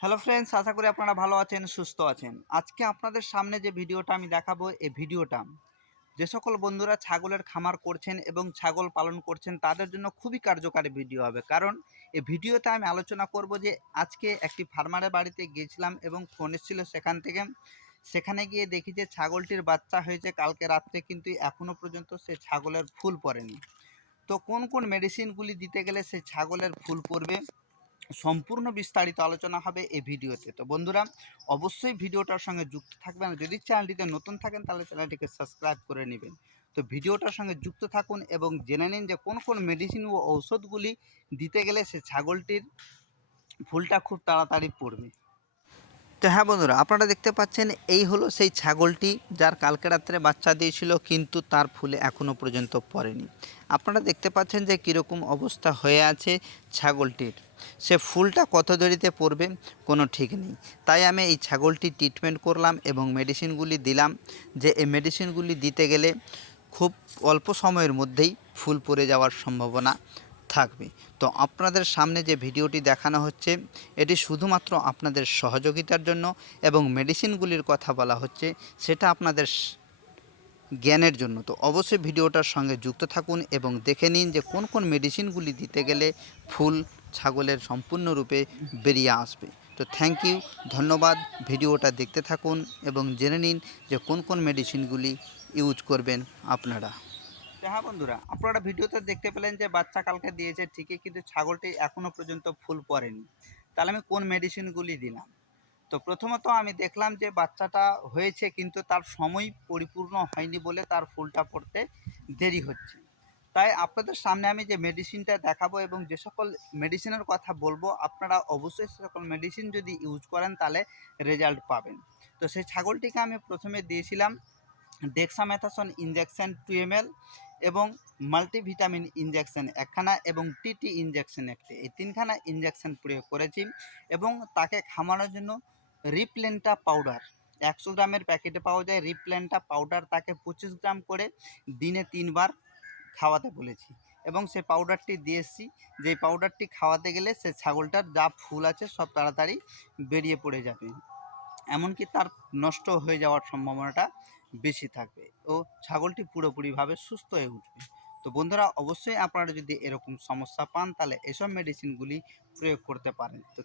Hello friends আশা করি আপনারা ভালো আছেন, সুস্থ আছেন। আজকে আপনাদের সামনে যে ভিডিওটা আমি দেখাবো, এই ভিডিওটা। যে সকল বন্ধুরা ছাগলের খামার করছেন এবং ছাগল পালন করছেন, তাদের জন্য খুবই কার্যকারী ভিডিও হবে। কারণ, এই ভিডিওতে আমি আলোচনা করব যে, আজকে একটি ফার্মারের বাড়িতে গিয়েছিলাম এবং ফোন এসেছিল সেখান থেকে। সেখানে গিয়ে দেখি যে, ছাগলটির বাচ্চা হয়েছে কালকে রাত্রে, কিন্তু এখনও পর্যন্ত সে ছাগলের ফুল পড়েনি। তো কোন কোন মেডিসিনগুলি দিতে গেলে সেই ছাগলের ফুল পড়বে? সম্পূর্ণ বিস্তারিত আলোচনা হবে এই ভিডিওতে। তো বন্ধুরা, অবশ্যই ভিডিওটার সঙ্গে যুক্ত থাকবেন। যদি চ্যানেলটিতে নতুন থাকেন, তাহলে চ্যানেলটিকে সাবস্ক্রাইব করে নেবেন। তো ভিডিওটার সঙ্গে যুক্ত থাকুন এবং জেনে নিন যে কোন কোন মেডিসিন ও ঔষধগুলি দিতে গেলে সে ছাগলটির ফুলটা খুব তাড়াতাড়ি পড়বে। তো হ্যাঁ বন্ধুরা, আপনারা দেখতে পাচ্ছেন এই হলো সেই ছাগলটি যার কালকে রাত্রে বাচ্চা দিয়েছিল, কিন্তু তার ফুলে এখনও পর্যন্ত পড়েনি। আপনারা দেখতে পাচ্ছেন যে কীরকম অবস্থা হয়ে আছে ছাগলটির। সে ফুলটা কত দেরিতে পড়বে কোনো ঠিক নেই। তাই আমি এই ছাগলটি ট্রিটমেন্ট করলাম এবং মেডিসিনগুলি দিলাম, যে এই মেডিসিনগুলি দিতে গেলে খুব অল্প সময়ের মধ্যেই ফুল পড়ে যাওয়ার সম্ভাবনা থাকবে। তো আপনাদের সামনে যে ভিডিওটি দেখানো হচ্ছে, এটি শুধুমাত্র আপনাদের সহযোগিতার জন্য এবং মেডিসিনগুলির কথা বলা হচ্ছে, সেটা আপনাদের জ্ঞানের জন্য। তো অবশ্যই ভিডিওটার সঙ্গে যুক্ত থাকুন এবং দেখে নিন যে কোন কোন মেডিসিনগুলি দিতে গেলে ফুল ছাগলের সম্পূর্ণরূপে বেরিয়ে আসবে। তো থ্যাংক ইউ, ধন্যবাদ, ভিডিওটা দেখতে থাকুন এবং জেনে নিন যে কোন কোন মেডিসিনগুলি ইউজ করবেন আপনারা। হ্যাঁ বন্ধুরা, আপনারা ভিডিওতে দেখতে পেলেন যে বাচ্চা কালকে দিয়েছে ঠিকই, কিন্তু ছাগলটি এখনও পর্যন্ত ফুল পড়েনি। তাহলে আমি কোন মেডিসিনগুলি দিলাম? তো প্রথমত আমি দেখলাম যে বাচ্চাটা হয়েছে কিন্তু তার সময় পরিপূর্ণ হয়নি বলে তার ফুলটা পড়তে দেরি হচ্ছে। তাই আপনাদের সামনে আমি যে মেডিসিনটা দেখাবো এবং যে সকল মেডিসিনের কথা বলব, আপনারা অবশ্যই সে সকল মেডিসিন যদি ইউজ করেন তাহলে রেজাল্ট পাবেন। তো সেই ছাগলটিকে আমি প্রথমে দিয়েছিলাম ডেক্সামেথাসন ইঞ্জেকশন টু এম এবং মাল্টিভিটামিন ইঞ্জেকশন একখানা এবং টিটি ইঞ্জেকশন একটি। এই তিনখানা ইঞ্জেকশন প্রয়োগ করেছি এবং তাকে খামানোর জন্য রিপ্লেন্টা পাউডার একশো গ্রামের প্যাকেটে পাওয়া যায় রিপ্লেন্টা পাউডার তাকে পঁচিশ গ্রাম করে দিনে তিনবার খাওয়াতে বলেছি। এবং সে পাউডারটি দিয়ে এসেছি। যেই পাউডারটি খাওয়াতে গেলে সে ছাগলটার যা ফুল আছে সব তাড়াতাড়ি বেরিয়ে পড়ে যাবে। এমনকি তার নষ্ট হয়ে যাওয়ার সম্ভাবনাটা বেশি থাকবে। ও ছাগলটি পুরোপুরিভাবে সুস্থ হয়ে উঠবে। তো বন্ধুরা, অবশ্যই আপনারা যদি এরকম সমস্যা পান, তাহলে এসব মেডিসিনগুলি প্রয়োগ করতে পারেন। তো